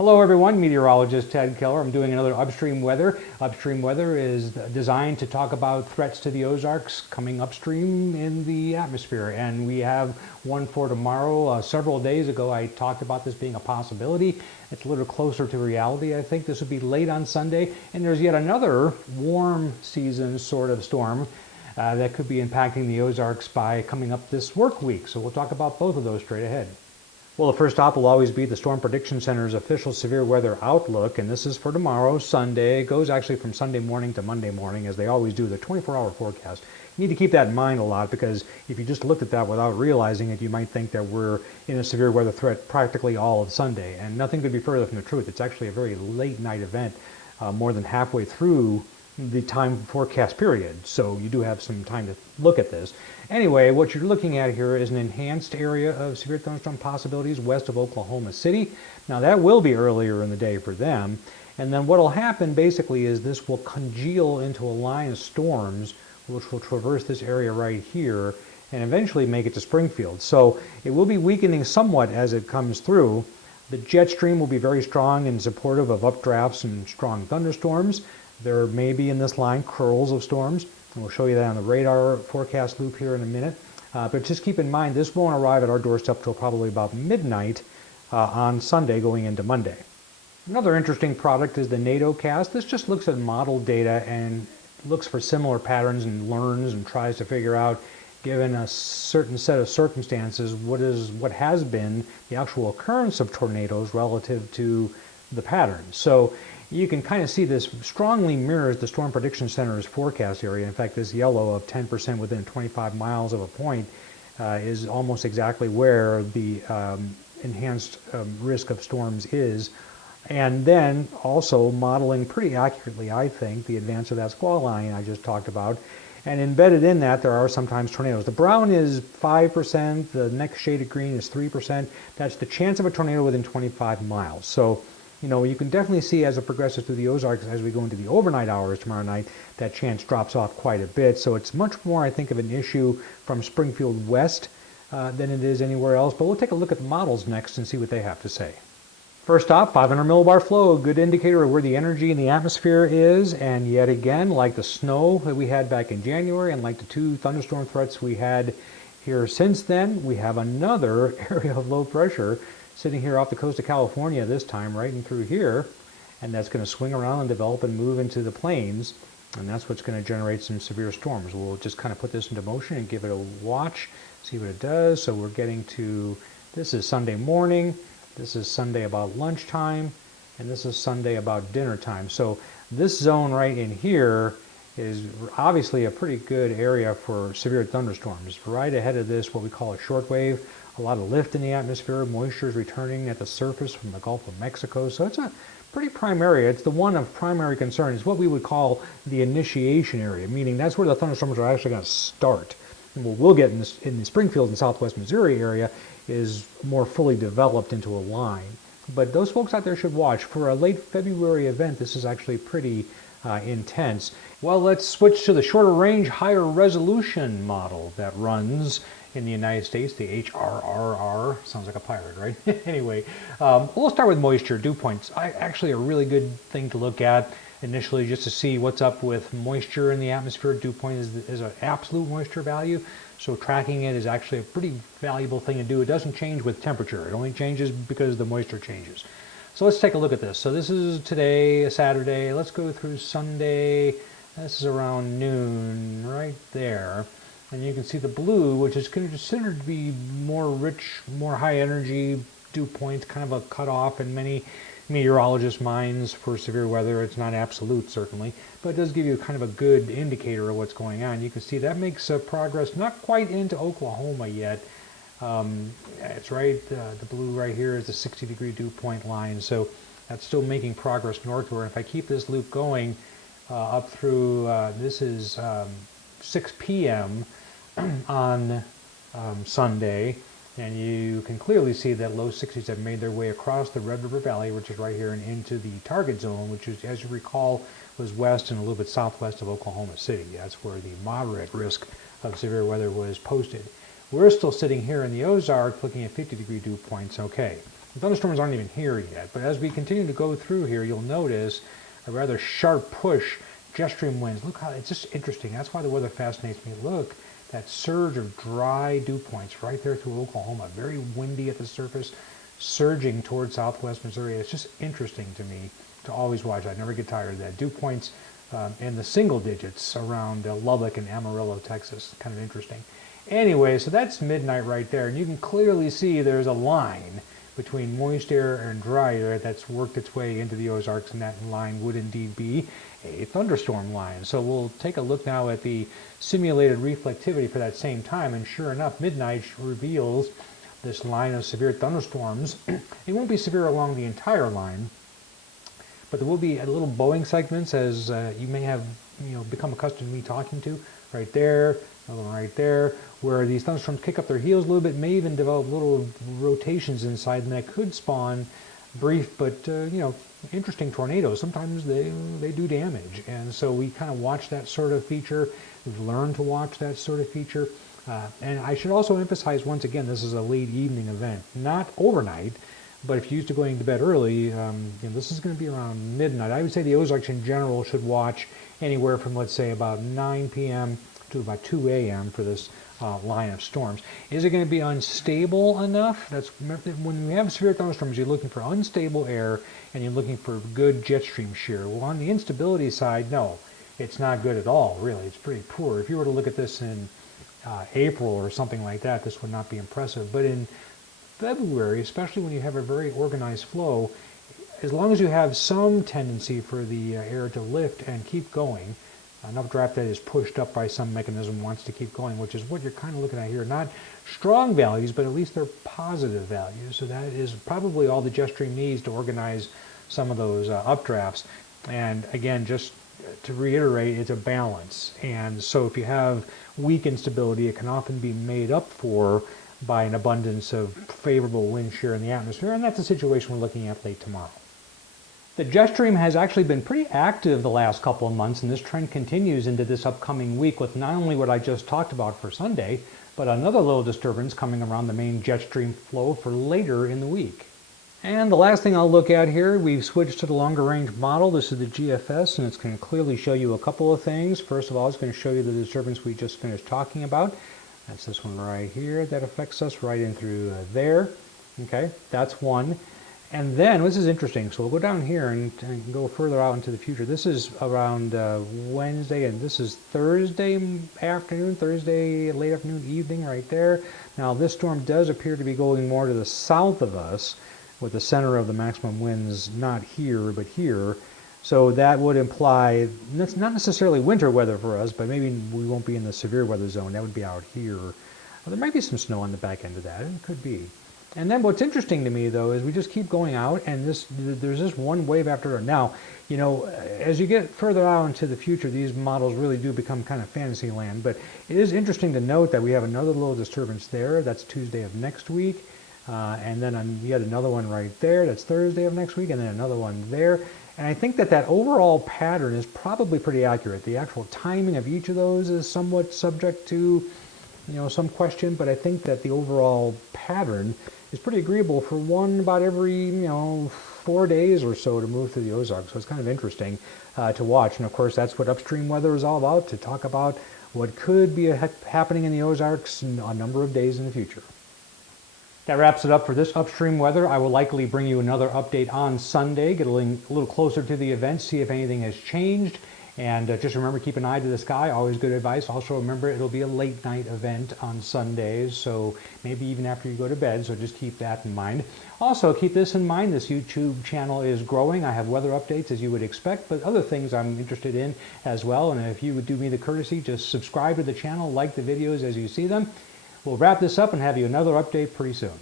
Hello everyone, meteorologist Ted Keller. I'm doing another Upstream weather. Upstream weather is designed to talk about threats to the Ozarks coming upstream in the atmosphere. And we have one for tomorrow. Several days ago I talked about this being a possibility. It's a little closer to reality, I think. This would be late on Sunday. And there's yet another warm season sort of storm that could be impacting the Ozarks by coming up this work week. So we'll talk about both of those straight ahead. Well, the first stop will always be the Storm Prediction Center's official severe weather outlook, and this is for tomorrow, Sunday. It goes actually from Sunday morning to Monday morning, as they always do, the 24-hour forecast. You need to keep that in mind a lot, because if you just looked at that without realizing it, you might think that we're in a severe weather threat practically all of Sunday, and nothing could be further from the truth. It's actually a very late night event, more than halfway through the time forecast period, so you do have some time to look at this. Anyway, what you're looking at here is an enhanced area of severe thunderstorm possibilities west of Oklahoma City. Now that will be earlier in the day for them, and then what will happen basically is this will congeal into a line of storms which will traverse this area right here and eventually make it to Springfield. So it will be weakening somewhat as it comes through. The jet stream will be very strong and supportive of updrafts and strong thunderstorms. There may be in this line curls of storms, and we'll show you that on the radar forecast loop here in a minute. But just keep in mind, this won't arrive at our doorstep till probably about midnight on Sunday going into Monday. Another interesting product is the Tornadocast. This just looks at model data and looks for similar patterns and learns and tries to figure out, given a certain set of circumstances, what has been the actual occurrence of tornadoes relative to the pattern. So you can kind of see this strongly mirrors the Storm Prediction Center's forecast area. In fact, this yellow of 10% within 25 miles of a point is almost exactly where the enhanced risk of storms is. And then also modeling pretty accurately, I think, the advance of that squall line I just talked about. And embedded in that, there are sometimes tornadoes. The brown is 5%, the next shade of green is 3%. That's the chance of a tornado within 25 miles. So, you know, you can definitely see as it progresses through the Ozarks, as we go into the overnight hours tomorrow night, that chance drops off quite a bit. So it's much more, I think, of an issue from Springfield west than it is anywhere else. But we'll take a look at the models next and see what they have to say. First off, 500 millibar flow, a good indicator of where the energy in the atmosphere is. And yet again, like the snow that we had back in January and like the two thunderstorm threats we had here since then, we have another area of low pressure sitting here off the coast of California this time, right in through here, and that's going to swing around and develop and move into the plains, and that's what's going to generate some severe storms. We'll just kind of put this into motion and give it a watch, see what it does. So we're getting to, this is Sunday morning, this is Sunday about lunchtime, and this is Sunday about dinner time. So this zone right in here is obviously a pretty good area for severe thunderstorms. Right ahead of this, what we call a short wave, a lot of lift in the atmosphere, moisture is returning at the surface from the Gulf of Mexico. So it's a pretty prime area. It's the one of primary concern. It's what we would call the initiation area, meaning that's where the thunderstorms are actually going to start. And what we'll get in the Springfield and Southwest Missouri area is more fully developed into a line. But those folks out there should watch. For a late February event, this is actually pretty intense. Well, let's switch to the shorter range, higher resolution model that runs in the United States, the HRRR. Sounds like a pirate, right? Anyway, we'll start with moisture, dew points. Actually a really good thing to look at initially, just to see what's up with moisture in the atmosphere. Dew point is an absolute moisture value, so tracking it is actually a pretty valuable thing to do. It doesn't change with temperature. It only changes because the moisture changes. So let's take a look at this. So this is today, Saturday. Let's go through Sunday. This is around noon, right there. And you can see the blue, which is considered to be more rich, more high energy dew points, kind of a cutoff in many meteorologists' minds for severe weather. It's not absolute, certainly, but it does give you kind of a good indicator of what's going on. You can see that makes progress not quite into Oklahoma yet. It's right, the blue right here is the 60-degree dew point line, so that's still making progress northward. If I keep this loop going up through, this is 6 p.m. on Sunday, and you can clearly see that low 60s have made their way across the Red River Valley, which is right here, and into the target zone, which is, as you recall, was west and a little bit southwest of Oklahoma City. That's where the moderate risk of severe weather was posted. We're still sitting here in the Ozarks looking at 50-degree dew points. Okay, The thunderstorms aren't even here yet, but as we continue to go through here, you'll notice a rather sharp push, jet stream winds. Look how, it's just interesting. That's why the weather fascinates me. Look, that surge of dry dew points right there through Oklahoma. Very windy at the surface, surging towards southwest Missouri. It's just interesting to me to always watch. I never get tired of that. Dew points in the single digits around Lubbock and Amarillo, Texas. Kind of interesting. Anyway, so that's midnight right there, and you can clearly see there's a line between moist air and dry air that's worked its way into the Ozarks, and that line would indeed be a thunderstorm line. So we'll take a look now at the simulated reflectivity for that same time, and sure enough, midnight reveals this line of severe thunderstorms. It won't be severe along the entire line, but there will be little bowing segments, as you may have become accustomed to me talking to, right there, another one right there, where these thunderstorms kick up their heels a little bit, may even develop little rotations inside, and that could spawn brief but interesting tornadoes. Sometimes they do damage, and so we kind of watch that sort of feature. We've learned to watch that sort of feature. And I should also emphasize once again, this is a late evening event, not overnight. But if you're used to going to bed early, this is going to be around midnight. I would say the Ozarks in general should watch anywhere from, let's say, about 9 p.m. to about 2 a.m. for this line of storms. Is it going to be unstable enough? That's when we have severe thunderstorms, you're looking for unstable air and you're looking for good jet stream shear. Well, on the instability side, no, it's not good at all, really. It's pretty poor. If you were to look at this in April or something like that, this would not be impressive. But in February, especially when you have a very organized flow, as long as you have some tendency for the air to lift and keep going, enough draft that is pushed up by some mechanism wants to keep going, which is what you're kind of looking at here. Not strong values, but at least they're positive values. So that is probably all the jet stream needs to organize some of those updrafts. And again, just to reiterate, it's a balance. And so if you have weak instability, it can often be made up for by an abundance of favorable wind shear in the atmosphere, and that's the situation we're looking at late tomorrow. The jet stream has actually been pretty active the last couple of months, and this trend continues into this upcoming week with not only what I just talked about for Sunday, but another little disturbance coming around the main jet stream flow for later in the week. And the last thing I'll look at here, we've switched to the longer range model. This is the GFS, and it's going to clearly show you a couple of things. First of all, it's going to show you the disturbance we just finished talking about. That's this one right here that affects us right in through there. Okay, that's one. And then, this is interesting, so we'll go down here and go further out into the future. This is around Wednesday, and this is Thursday afternoon, Thursday late afternoon, evening right there. Now this storm does appear to be going more to the south of us, with the center of the maximum winds not here, but here. So that would imply, that's not necessarily winter weather for us, but maybe we won't be in the severe weather zone. That would be out here. There might be some snow on the back end of that, it could be. And then what's interesting to me, though, is we just keep going out, and there's this one wave after another. Now, as you get further out into the future, these models really do become kind of fantasy land, but it is interesting to note that we have another little disturbance there. That's Tuesday of next week. And then yet another one right there. That's Thursday of next week, and then another one there. And I think that overall pattern is probably pretty accurate. The actual timing of each of those is somewhat subject to, some question, but I think that the overall pattern is pretty agreeable for one about every, 4 days or so to move through the Ozarks. So it's kind of interesting to watch. And of course, that's what Upstream weather is all about, to talk about what could be happening in the Ozarks in a number of days in the future. That wraps it up for this Upstream weather. I will likely bring you another update on Sunday, get a little closer to the event, see if anything has changed. And just remember, keep an eye to the sky, always good advice. Also remember, it'll be a late night event on Sundays, so maybe even after you go to bed, so just keep that in mind. Also, keep this in mind, this YouTube channel is growing. I have weather updates as you would expect, but other things I'm interested in as well. And if you would do me the courtesy, just subscribe to the channel, like the videos as you see them. We'll wrap this up and have you another update pretty soon.